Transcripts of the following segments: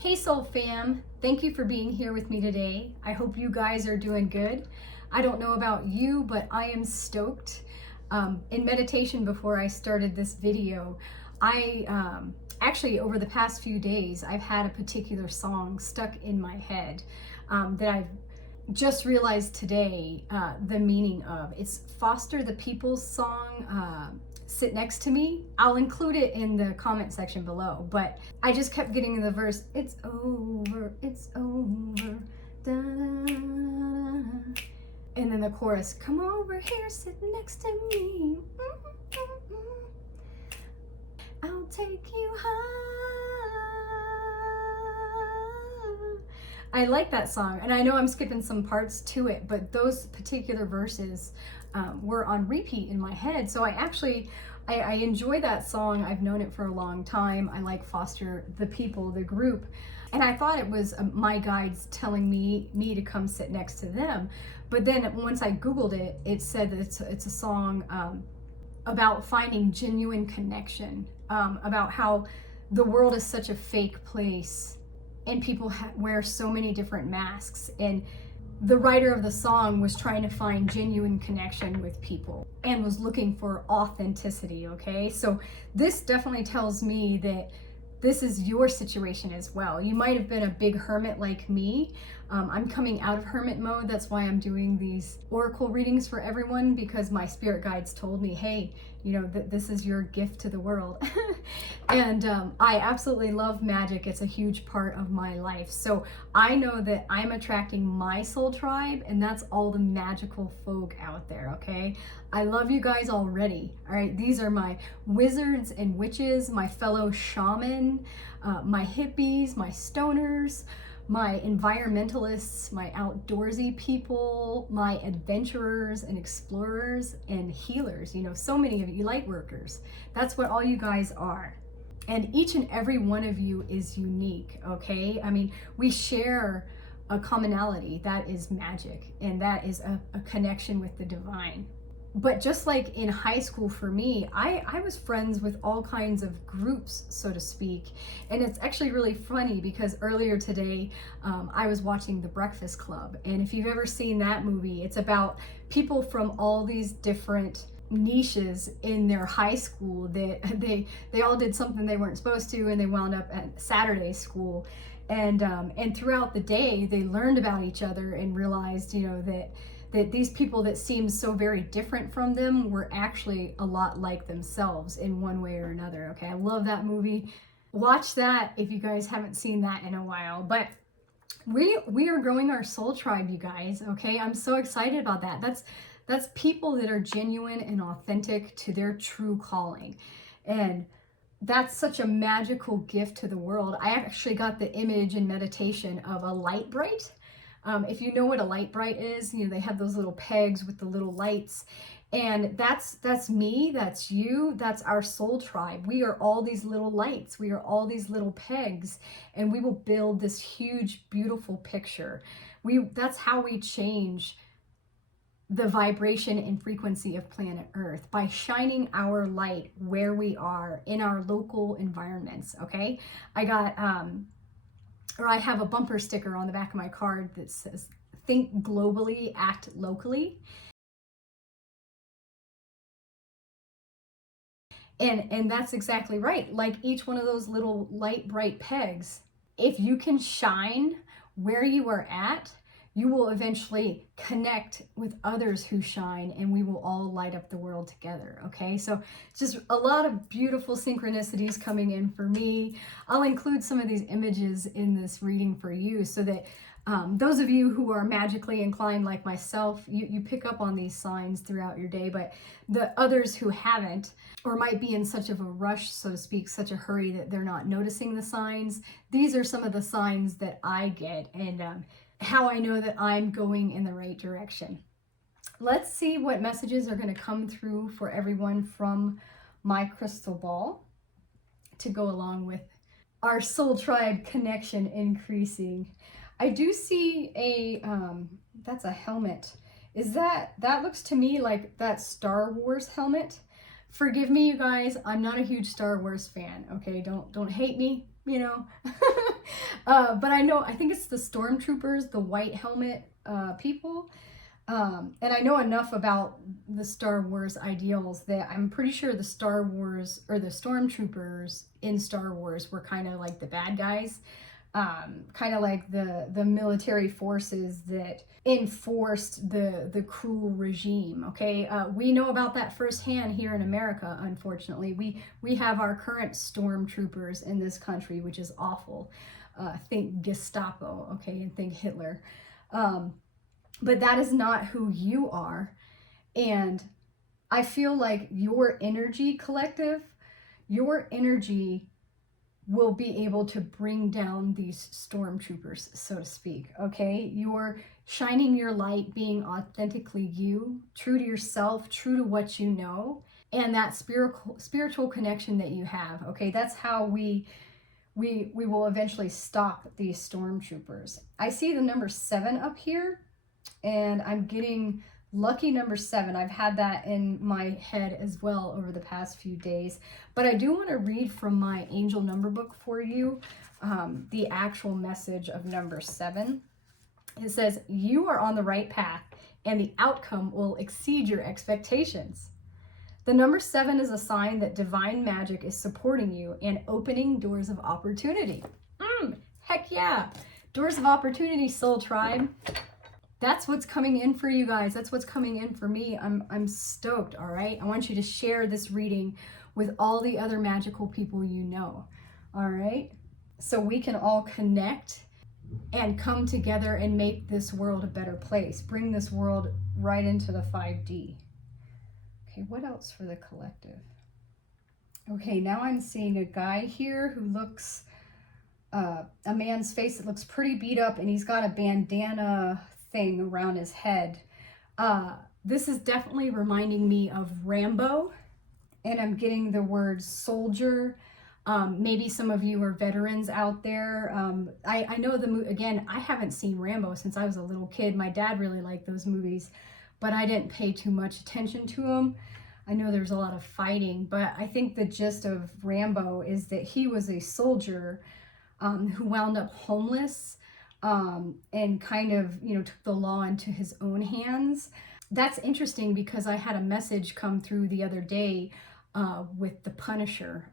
Hey Soul Fam, thank you for being here with me today. I hope you guys are doing good. I don't know about you, but I am stoked. In meditation before I started this video, I actually over the past few days, I've had a particular song stuck in my head that I've just realized today the meaning of. It's Foster the People's song, Sit Next to Me. I'll include it in the comment section below, but I just kept getting the verse, it's over, da, da, da, da. And then the chorus, come over here, sit next to me. I'll take you high. I like that song, and I know I'm skipping some parts to it, but those particular verses were on repeat in my head. So I enjoy that song. I've known it for a long time. I like Foster the People, the group, and I thought it was my guides telling me to come sit next to them. But then once I Googled it, it said that it's a song about finding genuine connection, about how the world is such a fake place and people wear so many different masks, and the writer of the song was trying to find genuine connection with people and was looking for authenticity. Okay, so this definitely tells me that this is your situation as well. You might have been a big hermit like me. I'm coming out of hermit mode. That's why I'm doing these oracle readings for everyone, because my spirit guides told me, hey, you know, this is your gift to the world. And I absolutely love magic. It's a huge part of my life. So I know that I'm attracting my soul tribe, and that's all the magical folk out there, okay? I love you guys already, all right? These are my wizards and witches, my fellow shaman, my hippies, my stoners, my environmentalists, my outdoorsy people, my adventurers and explorers and healers. You know, so many of you, light workers. That's what all you guys are. And each and every one of you is unique, okay? I mean, we share a commonality, that is magic, and that is a connection with the divine. But just like in high school for me, I was friends with all kinds of groups, so to speak. And it's actually really funny because earlier today, I was watching The Breakfast Club. And if you've ever seen that movie, it's about people from all these different niches in their high school that they all did something they weren't supposed to, and they wound up at Saturday school. And throughout the day, they learned about each other and realized, you know, that these people that seemed so very different from them were actually a lot like themselves in one way or another. Okay, I love that movie. Watch that if you guys haven't seen that in a while. But we are growing our soul tribe, you guys. Okay, I'm so excited about that. That's people that are genuine and authentic to their true calling, and that's such a magical gift to the world. I actually got the image in meditation of a light bright. If you know what a light bright is, you know, they have those little pegs with the little lights, and that's me, that's you, that's our soul tribe. We are all these little lights. We are all these little pegs, and we will build this huge, beautiful picture. That's how we change the vibration and frequency of planet Earth, by shining our light where we are in our local environments. Okay, I have a bumper sticker on the back of my card that says, think globally, act locally. And that's exactly right. Like each one of those little light bright pegs, if you can shine where you are at, you will eventually connect with others who shine, and we will all light up the world together. Okay, so just a lot of beautiful synchronicities coming in for me. I'll include some of these images in this reading for you, so that those of you who are magically inclined like myself, you pick up on these signs throughout your day. But the others who haven't, or might be in such of a rush, so to speak, such a hurry that they're not noticing the signs, these are some of the signs that I get, and how I know that I'm going in the right direction. Let's see what messages are going to come through for everyone from my crystal ball to go along with our soul tribe connection increasing. I do see that's a helmet. That looks to me like that Star Wars helmet. Forgive me, you guys, I'm not a huge Star Wars fan, okay? Don't hate me, you know. But I think it's the stormtroopers, the white helmet people. And I know enough about the Star Wars ideals that I'm pretty sure the Star Wars or the stormtroopers in Star Wars were kind of like the bad guys, kind of like the military forces that enforced the cruel regime. Okay, we know about that firsthand here in America. Unfortunately, we have our current stormtroopers in this country, which is awful. Think Gestapo, okay, and think Hitler. But that is not who you are. And I feel like your energy, collective, your energy will be able to bring down these stormtroopers, so to speak. Okay, you're shining your light, being authentically you, true to yourself, true to what you know, and that spiritual connection that you have. Okay, that's how we will eventually stop these stormtroopers. I see the number 7 up here, and I'm getting lucky number 7. I've had that in my head as well over the past few days. But I do want to read from my angel number book for you, the actual message of number 7. It says, you are on the right path and the outcome will exceed your expectations. The number 7 is a sign that divine magic is supporting you and opening doors of opportunity. Heck yeah. Doors of opportunity, soul tribe. That's what's coming in for you guys. That's what's coming in for me. I'm stoked, all right? I want you to share this reading with all the other magical people you know, all right? So we can all connect and come together and make this world a better place. Bring this world right into the 5D. Okay, what else for the collective? Okay, now I'm seeing a guy here who looks, a man's face that looks pretty beat up, and he's got a bandana thing around his head. This is definitely reminding me of Rambo, and I'm getting the word soldier. Maybe some of you are veterans out there. I know again, I haven't seen Rambo since I was a little kid. My dad really liked those movies, but I didn't pay too much attention to them. I know there's a lot of fighting, but I think the gist of Rambo is that he was a soldier who wound up homeless, and kind of, took the law into his own hands. That's interesting because I had a message come through the other day with the Punisher,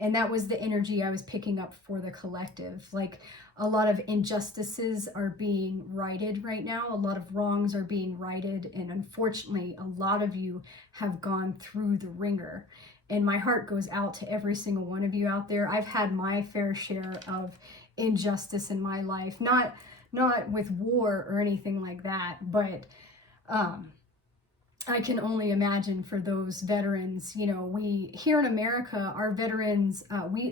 and that was the energy I was picking up for the collective. Like, a lot of injustices are being righted right now, a lot of wrongs are being righted, and unfortunately a lot of you have gone through the ringer, and my heart goes out to every single one of you out there. I've had my fair share of injustice in my life, not with war or anything like that, but I can only imagine for those veterans. We here in America, our veterans,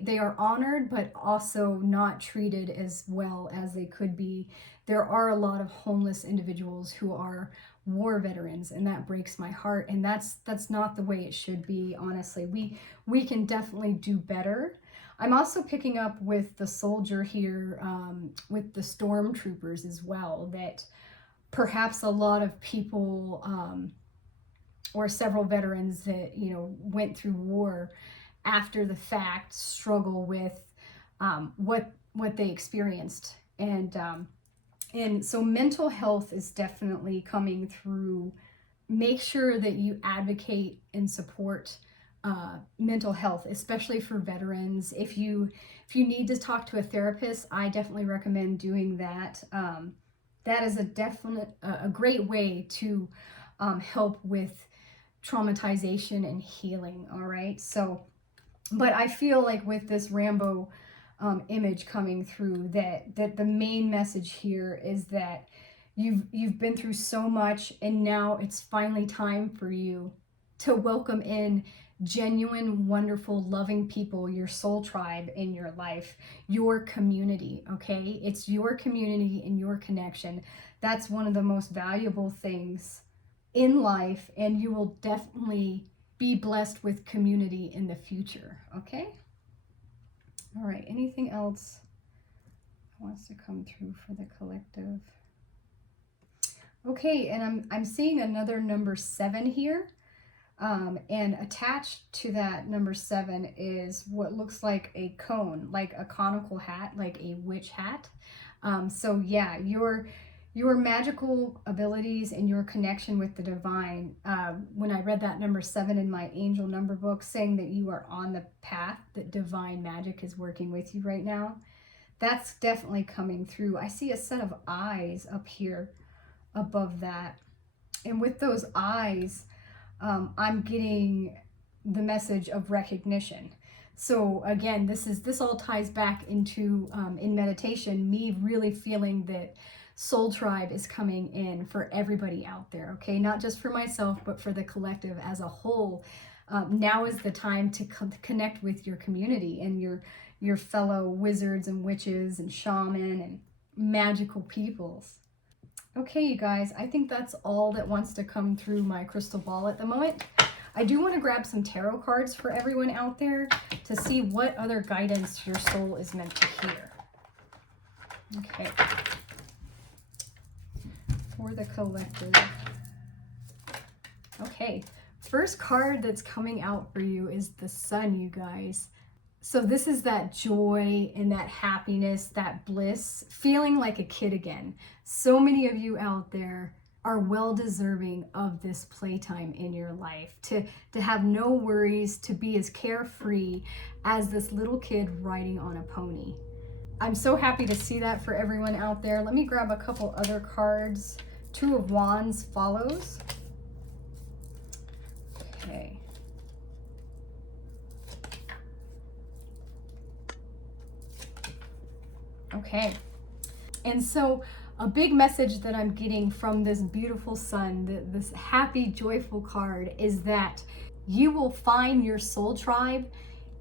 they are honored, but also not treated as well as they could be. There are a lot of homeless individuals who are war veterans, and that breaks my heart. And that's not the way it should be. Honestly, we can definitely do better. I'm also picking up with the soldier here, with the stormtroopers as well, that perhaps a lot of people, or several veterans that, went through war after the fact, struggle with what they experienced. And so mental health is definitely coming through. Make sure that you advocate and support mental health, especially for veterans. If you need to talk to a therapist, I definitely recommend doing that. That is a great way to help with traumatization and healing. All right. So, but I feel like with this Rambo image coming through, that the main message here is that you've been through so much, and now it's finally time for you to welcome in genuine, wonderful, loving people, your soul tribe in your life, your community. Okay, it's your community and your connection. That's one of the most valuable things in life, and you will definitely be blessed with community in the future. Okay, all right, anything else wants to come through for the collective? Okay, and I'm seeing another number 7 here. And attached to that number 7 is what looks like a cone, like a conical hat, like a witch hat. So yeah, your magical abilities and your connection with the divine. When I read that number 7 in my angel number book, saying that you are on the path, that divine magic is working with you right now, that's definitely coming through. I see a set of eyes up here above that. And with those eyes, I'm getting the message of recognition. So again, this all ties back into in meditation, me really feeling that soul tribe is coming in for everybody out there. Okay, not just for myself, but for the collective as a whole. Now is the time to connect with your community and your fellow wizards and witches and shaman and magical peoples. Okay, you guys, I think that's all that wants to come through my crystal ball at the moment. I do want to grab some tarot cards for everyone out there to see what other guidance your soul is meant to hear. Okay. For the collective. Okay. First card that's coming out for you is the Sun, you guys. So this is that joy and that happiness, that bliss, feeling like a kid again. So many of you out there are well deserving of this playtime in your life, to have no worries, to be as carefree as this little kid riding on a pony. I'm so happy to see that for everyone out there. Let me grab a couple other cards. 2 of Wands follows. Okay. Okay, and so a big message that I'm getting from this beautiful Sun, this happy, joyful card, is that you will find your soul tribe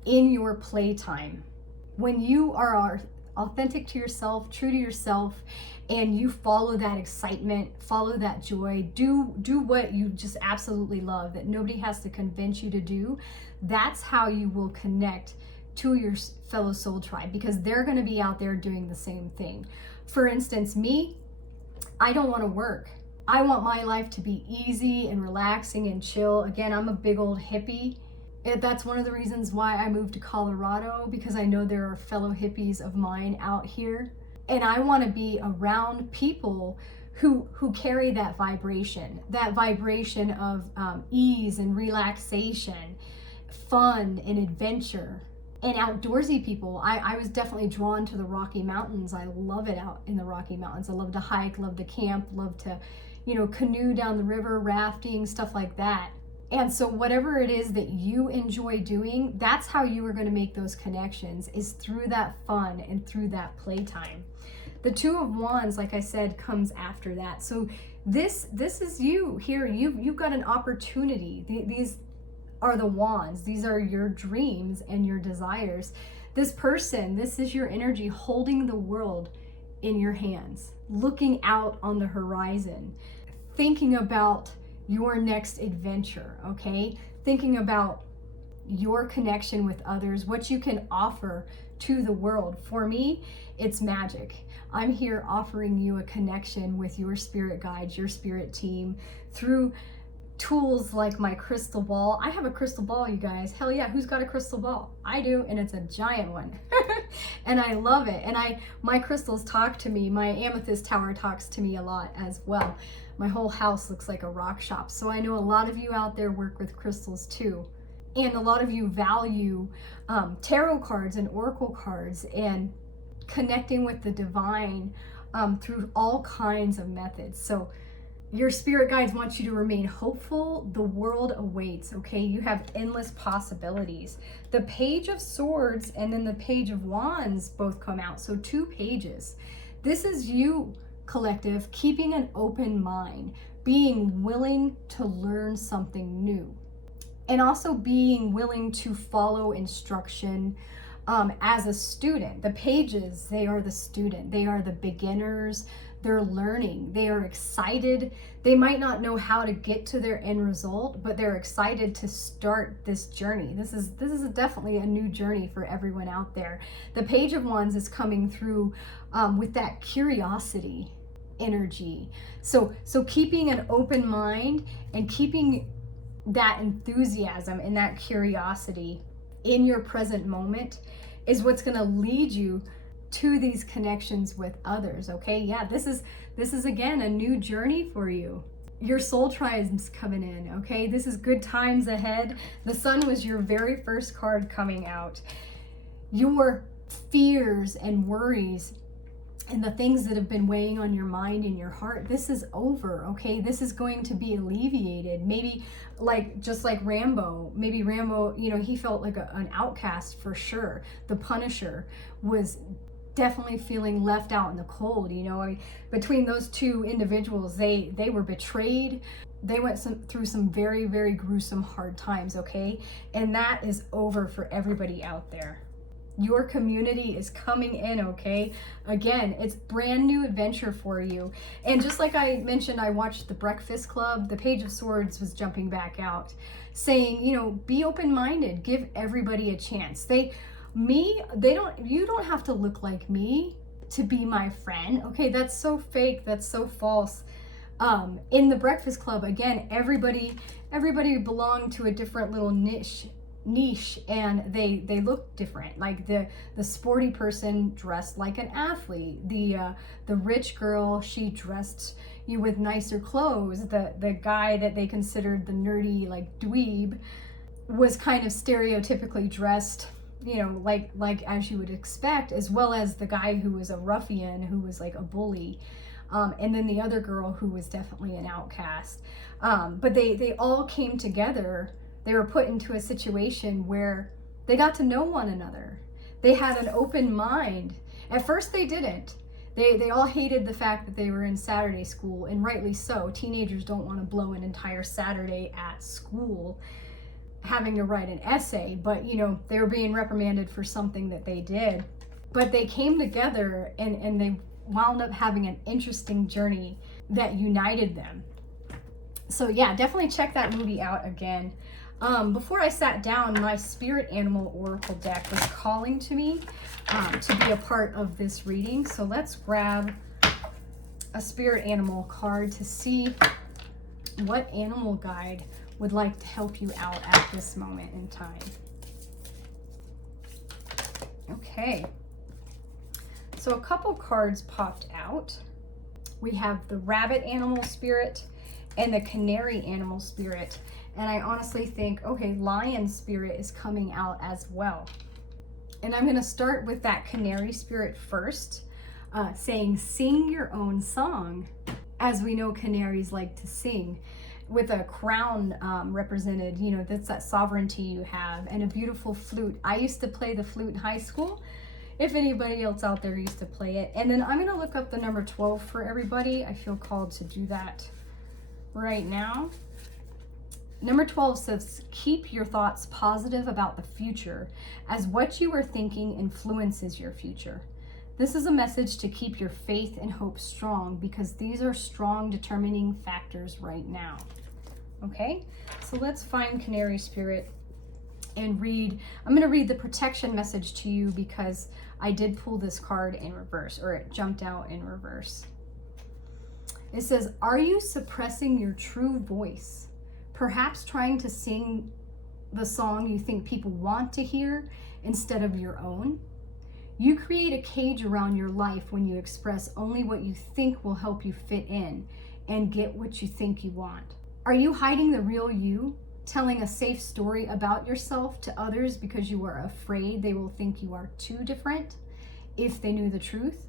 in your playtime. When you are authentic to yourself, true to yourself, and you follow that excitement, follow that joy, do what you just absolutely love, that nobody has to convince you to do, that's how you will connect to your fellow soul tribe, because they're going to be out there doing the same thing. For instance, me, I don't want to work. I want my life to be easy and relaxing and chill. Again, I'm a big old hippie. That's one of the reasons why I moved to Colorado, because I know there are fellow hippies of mine out here. And I want to be around people who carry that vibration of ease and relaxation, fun and adventure. And outdoorsy people. I was definitely drawn to the Rocky Mountains. I love it out in the Rocky Mountains. I love to hike, love to camp, love to, canoe down the river, rafting, stuff like that. And so whatever it is that you enjoy doing, that's how you are going to make those connections, is through that fun and through that playtime. The 2 of Wands, like I said, comes after that. So this is you here. You've got an opportunity. These are the wands. These are your dreams and your desires. This person, this is your energy holding the world in your hands, looking out on the horizon, thinking about your next adventure, okay? Thinking about your connection with others, what you can offer to the world. For me, it's magic. I'm here offering you a connection with your spirit guides, your spirit team, through tools like my crystal ball. I have a crystal ball, you guys. Hell yeah, who's got a crystal ball? I do, and it's a giant one. And I love it. And my crystals talk to me. My amethyst tower talks to me a lot as well. My whole house looks like a rock shop. So I know a lot of you out there work with crystals too. And a lot of you value tarot cards and oracle cards and connecting with the divine through all kinds of methods. So your spirit guides want you to remain hopeful. The world awaits, okay? You have endless possibilities. The Page of Swords and then the Page of Wands both come out. So 2 pages. This is you, collective, keeping an open mind, being willing to learn something new, and also being willing to follow instruction as a student. The pages, they are the student. They are the beginners. They're learning. They are excited. They might not know how to get to their end result, but they're excited to start this journey. This is definitely a new journey for everyone out there. The Page of Wands is coming through with that curiosity energy. So keeping an open mind and keeping that enthusiasm and that curiosity in your present moment is what's going to lead you to these connections with others. Okay, yeah, this is again a new journey for you. Your soul tribe's coming in. Okay, this is good times ahead. The sun was your very first card coming out. Your fears and worries and the things that have been weighing on your mind and your heart, this is over. Okay, this is going to be alleviated. Maybe just like Rambo, maybe Rambo, he felt like an outcast for sure. The Punisher was definitely feeling left out in the cold. I mean, between those two individuals, they were betrayed. They went through some very, very gruesome, hard times. Okay, and that is over for everybody out there. Your community is coming in. Okay, again, it's brand new adventure for you. And just like I mentioned, I watched The Breakfast Club. The Page of Swords was jumping back out, saying, be open-minded, give everybody a chance. You don't have to look like me to be my friend. Okay, that's so fake, that's so false. In The Breakfast Club, again, everybody belonged to a different little niche, and they look different. Like the sporty person dressed like an athlete. The rich girl, she dressed with nicer clothes. The guy that they considered the nerdy, like dweeb, was kind of stereotypically dressed, like as you would expect, as well as the guy who was a ruffian, who was like a bully. And then the other girl who was definitely an outcast. But they all came together. They were put into a situation where they got to know one another. They had an open mind. At first they didn't. They all hated the fact that they were in Saturday school, and rightly so. Teenagers don't want to blow an entire Saturday at school having to write an essay, but they were being reprimanded for something that they did. But they came together and they wound up having an interesting journey that united them. So yeah, definitely check that movie out again. Before I sat down, my spirit animal oracle deck was calling to me to be a part of this reading. So let's grab a spirit animal card to see what animal guide would like to help you out at this moment in time. Okay. So a couple cards popped out. We have the rabbit animal spirit and the canary animal spirit. And I honestly think, okay, lion spirit is coming out as well. And I'm going to start with that canary spirit first, saying, sing your own song. As we know, canaries like to sing, with a crown represented, that's that sovereignty you have, and a beautiful flute. I used to play the flute in high school, if anybody else out there used to play it. And then I'm going to look up the number 12 for everybody. I feel called to do that right now. Number 12 says, keep your thoughts positive about the future, as what you are thinking influences your future. This is a message to keep your faith and hope strong, because these are strong determining factors right now. Okay, so let's find Canary Spirit and read. I'm going to read the protection message to you because I did pull this card in reverse, or it jumped out in reverse. It says, are you suppressing your true voice? Perhaps trying to sing the song you think people want to hear instead of your own? You create a cage around your life when you express only what you think will help you fit in and get what you think you want. Are you hiding the real you, telling a safe story about yourself to others because you are afraid they will think you are too different if they knew the truth?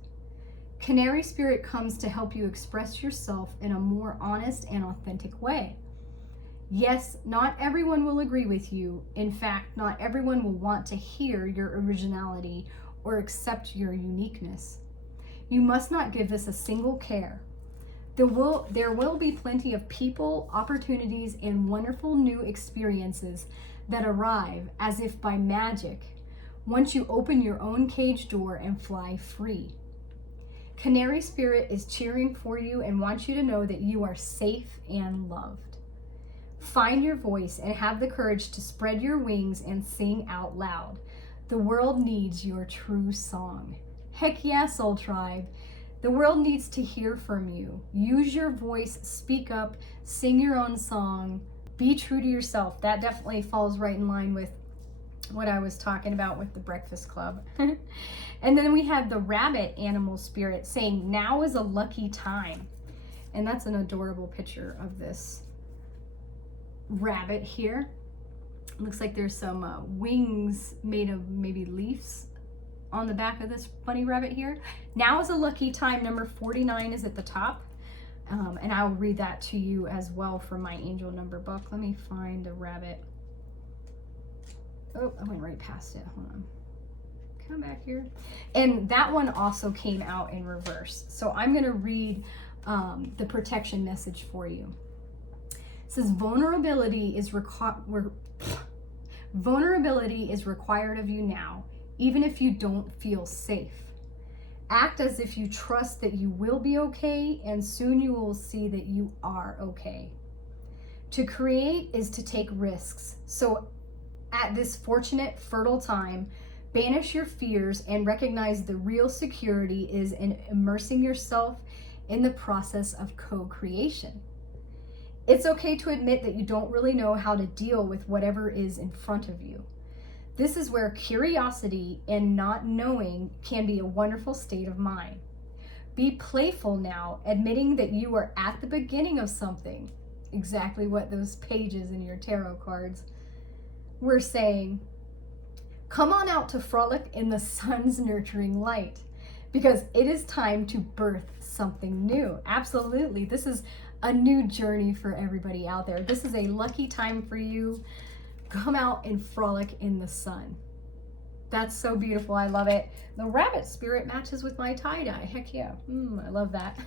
Canary Spirit comes to help you express yourself in a more honest and authentic way. Yes, not everyone will agree with you. In fact, not everyone will want to hear your originality or accept your uniqueness. You must not give this a single care. There will be plenty of people, opportunities, and wonderful new experiences that arrive as if by magic once you open your own cage door and fly free. Canary Spirit is cheering for you and wants you to know that you are safe and loved. Find your voice and have the courage to spread your wings and sing out loud. The world needs your true song. Heck yeah, Soul Tribe. The world needs to hear from you. Use your voice, speak up, sing your own song. Be true to yourself. That definitely falls right in line with what I was talking about with the Breakfast Club. And then we have the rabbit animal spirit saying, now is a lucky time. And that's an adorable picture of this rabbit here. Looks like there's some wings made of maybe leaves on the back of this bunny rabbit here. Now is a lucky time. Number 49 is at the top. And I will read that to you as well from my angel number book. Let me find the rabbit. Oh, I went right past it. Hold on. Come back here. And that one also came out in reverse. So I'm going to read the protection message for you. It says, vulnerability is required of you now, even if you don't feel safe. Act as if you trust that you will be okay, and soon you will see that you are okay. To create is to take risks. So at this fortunate, fertile time, banish your fears and recognize the real security is in immersing yourself in the process of co-creation. It's okay to admit that you don't really know how to deal with whatever is in front of you. This is where curiosity and not knowing can be a wonderful state of mind. Be playful now, admitting that you are at the beginning of something. Exactly what those pages in your tarot cards were saying. Come on out to frolic in the sun's nurturing light, because it is time to birth something new. Absolutely. This is a new journey for everybody out there. This is a lucky time for you. Come out and frolic in the sun. That's so beautiful. I love it. The rabbit spirit matches with my tie-dye. Heck yeah. I love that.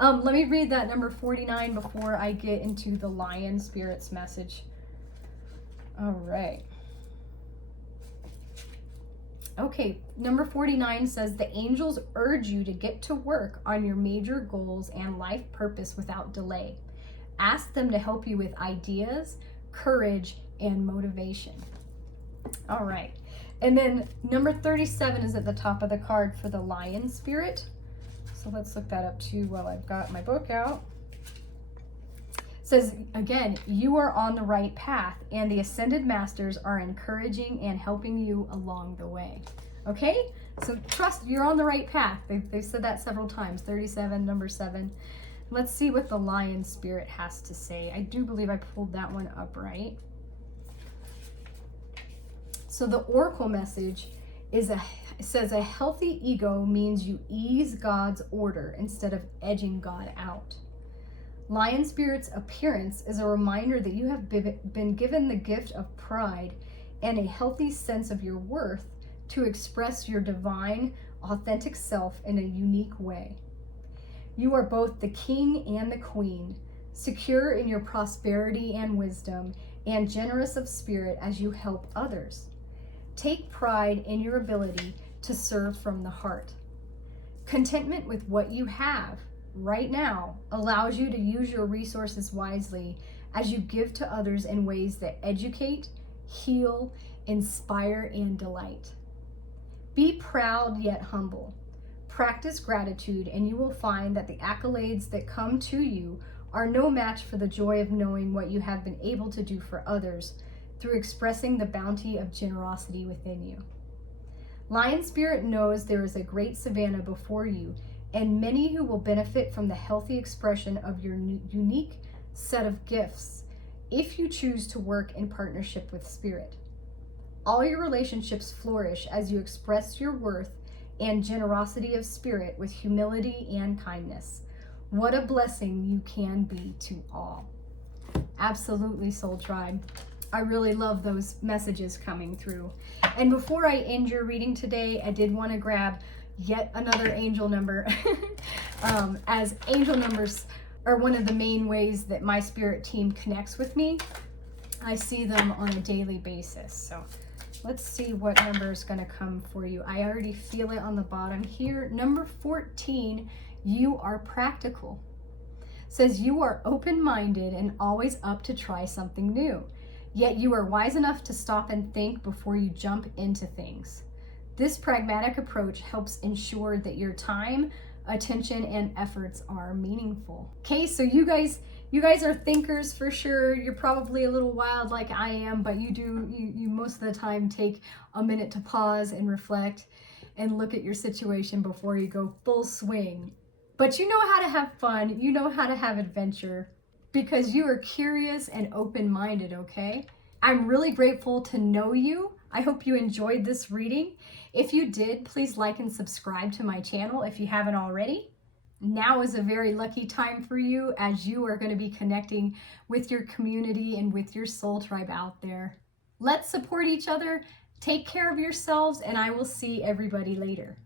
Let me read that number 49 before I get into the lion spirit's message. All right. Okay, number 49 says, the angels urge you to get to work on your major goals and life purpose without delay. Ask them to help you with ideas, courage, and motivation. All right. And then number 37 is at the top of the card for the lion spirit. So let's look that up too while I've got my book out. It says, again, you are on the right path and the ascended masters are encouraging and helping you along the way. Okay? So trust, you're on the right path. They've said that several times. 37, number 7. Let's see what the lion spirit has to say. I do believe I pulled that one up right. So the oracle message is it says a healthy ego means you ease God's order instead of edging God out. Lion spirit's appearance is a reminder that you have been given the gift of pride and a healthy sense of your worth to express your divine, authentic self in a unique way. You are both the king and the queen, secure in your prosperity and wisdom, and generous of spirit as you help others. Take pride in your ability to serve from the heart. Contentment with what you have right now allows you to use your resources wisely as you give to others in ways that educate, heal, inspire, and delight. Be proud yet humble. Practice gratitude, and you will find that the accolades that come to you are no match for the joy of knowing what you have been able to do for others through expressing the bounty of generosity within you. Lion spirit knows there is a great savannah before you and many who will benefit from the healthy expression of your unique set of gifts if you choose to work in partnership with spirit. All your relationships flourish as you express your worth and generosity of spirit with humility and kindness. What a blessing you can be to all. Absolutely, Soul Tribe. I really love those messages coming through. And before I end your reading today, I did want to grab yet another angel number, as angel numbers are one of the main ways that my spirit team connects with me. I see them on a daily basis. So let's see what number is going to come for you. I already feel it on the bottom here. Number 14, you are practical. Says you are open-minded and always up to try something new. Yet you are wise enough to stop and think before you jump into things. This pragmatic approach helps ensure that your time, attention, and efforts are meaningful. Okay, so you guys You guys are thinkers for sure. You're probably a little wild like I am, but you most of the time take a minute to pause and reflect and look at your situation before you go full swing. But you know how to have fun. You know how to have adventure because you are curious and open-minded, okay? I'm really grateful to know you. I hope you enjoyed this reading. If you did, please like and subscribe to my channel if you haven't already. Now is a very lucky time for you as you are going to be connecting with your community and with your soul tribe out there. Let's support each other, take care of yourselves, and I will see everybody later.